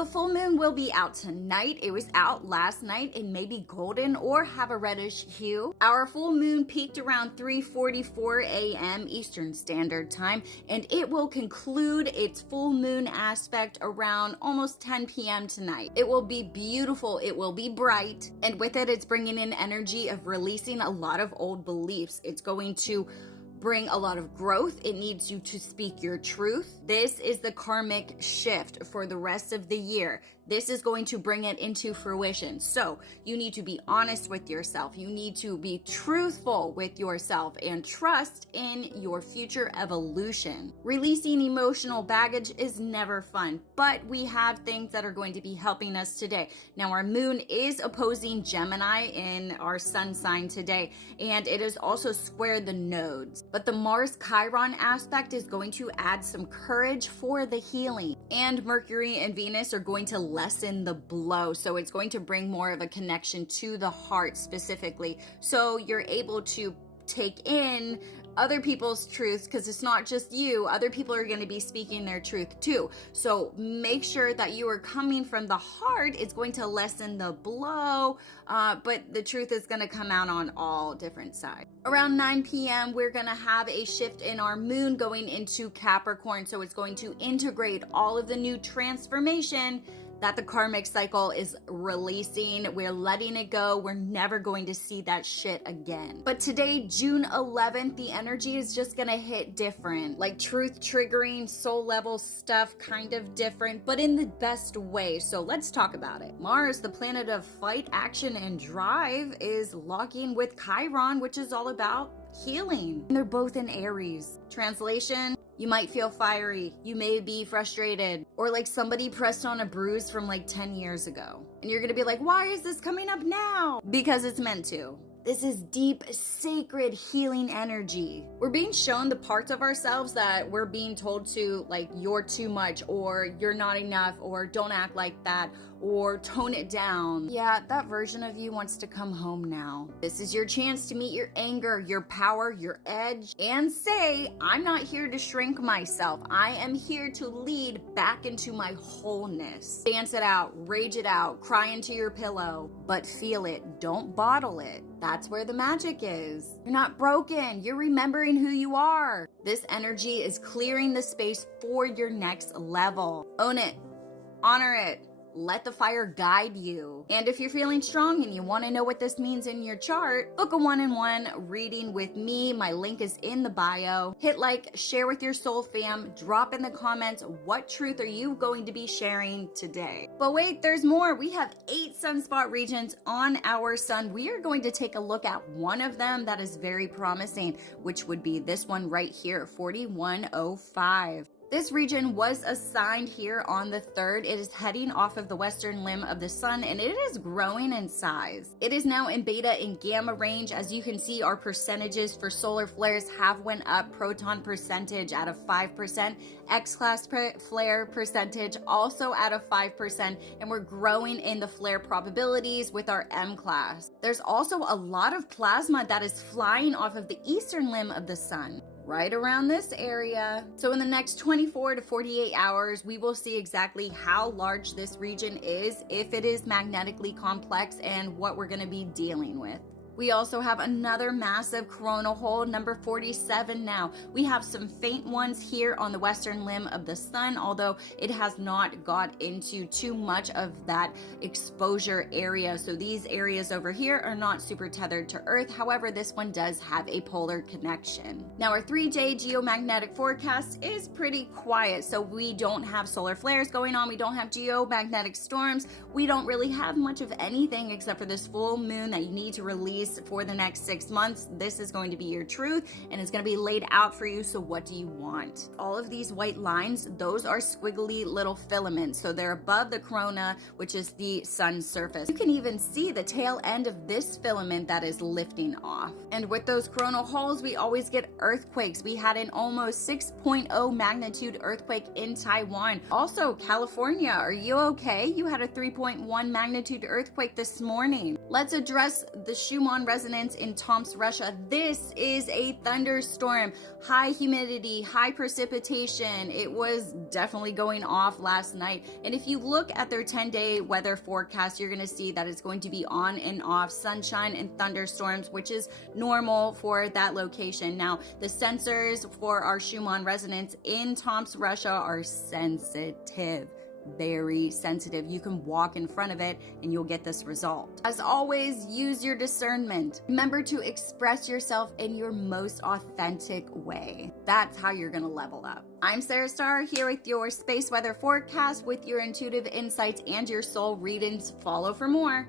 The full moon will be out tonight. It was out last night. It may be golden or have a reddish hue. Our full moon peaked around 3:44 a.m. Eastern Standard Time, and it will conclude its full moon aspect around almost 10 p.m. tonight. It will be beautiful. It will be bright, and with it, it's bringing in energy of releasing a lot of old beliefs. It's going to bring a lot of growth. It needs you to speak your truth. This is the karmic shift for the rest of the year. This is going to bring it into fruition. So you need to be honest with yourself. You need to be truthful with yourself and trust in your future evolution. Releasing emotional baggage is never fun, but we have things that are going to be helping us today. Now, our moon is opposing Gemini in our sun sign today, and it is also squared the nodes. But the Mars Chiron aspect is going to add some courage for the healing. And Mercury and Venus are going to lessen the blow. So it's going to bring more of a connection to the heart specifically. So you're able to take in other people's truths, because it's not just you. Other people are going to be speaking their truth too. So make sure that you are coming from the heart. It's going to lessen the blow, but the truth is going to come out on all different sides. Around 9 p.m., we're going to have a shift in our moon going into Capricorn. So it's going to integrate all of the new transformation that the karmic cycle is releasing. We're letting it go. We're never going to see that shit again. But today, June 11th, the energy is just gonna hit different. Like truth triggering, soul level stuff, kind of different, but in the best way. So let's talk about it. Mars, the planet of fight, action, and drive, is locking with Chiron, which is all about healing. And they're both in Aries. Translation: you might feel fiery, you may be frustrated, or like somebody pressed on a bruise from like 10 years ago. And you're gonna be like, why is this coming up now? Because it's meant to. This is deep, sacred healing energy. We're being shown the parts of ourselves that we're being told to, like, you're too much, or you're not enough, or don't act like that, or tone it down. Yeah, that version of you wants to come home now. This is your chance to meet your anger, your power, your edge, and say, I'm not here to shrink myself. I am here to lead back into my wholeness. Dance it out, rage it out, cry into your pillow, but feel it. Don't bottle it. That's where the magic is. You're not broken. You're remembering who you are. This energy is clearing the space for your next level. Own it. Honor it. Let the fire guide you. And if you're feeling strong and you want to know what this means in your chart, book a one-on-one reading with me. My link is in the bio. Hit like, share with your soul fam, drop in the comments what truth are you going to be sharing today. But wait, there's more. We have 8 sunspot regions on our sun. We are going to take a look at one of them that is very promising, which would be this one right here, 4105. This region was assigned here on the 3rd. It is heading off of the western limb of the sun, and it is growing in size. It is now in beta and gamma range. As you can see, our percentages for solar flares have went up. Proton percentage at a 5%, X-class flare percentage also at a 5%, and we're growing in the flare probabilities with our M-class. There's also a lot of plasma that is flying off of the eastern limb of the sun, right around this area. So in the next 24 to 48 hours, we will see exactly how large this region is, if it is magnetically complex, and what we're going to be dealing with. We also have another massive coronal hole, number 47 now. We have some faint ones here on the western limb of the sun, although it has not got into too much of that exposure area. So these areas over here are not super tethered to Earth. However, this one does have a polar connection. Now, our 3-day geomagnetic forecast is pretty quiet. So we don't have solar flares going on. We don't have geomagnetic storms. We don't really have much of anything except for this full moon that you need to release for the next 6 months. This is going to be your truth, and it's going to be laid out for you. So what do you want? All of these white lines, those are squiggly little filaments. So they're above the corona, which is the sun's surface. You can even see the tail end of this filament that is lifting off. And with those coronal holes, we always get earthquakes. We had an almost 6.0 magnitude earthquake in Taiwan. Also, California, are you okay? You had a 3.1 magnitude earthquake this morning. Let's address the shoe Schumann resonance in Tomsk, Russia. This is a thunderstorm, high humidity, high precipitation. It was definitely going off last night. And if you look at their 10-day weather forecast, you're going to see that it's going to be on and off sunshine and thunderstorms, which is normal for that location. Now, the sensors for our Schumann resonance in Tomsk, Russia are sensitive. Very sensitive. You can walk in front of it and you'll get this result. As always, use your discernment. Remember to express yourself in your most authentic way. That's how you're going to level up. I'm Sarah Starr here with your space weather forecast with your intuitive insights and your soul readings. Follow for more.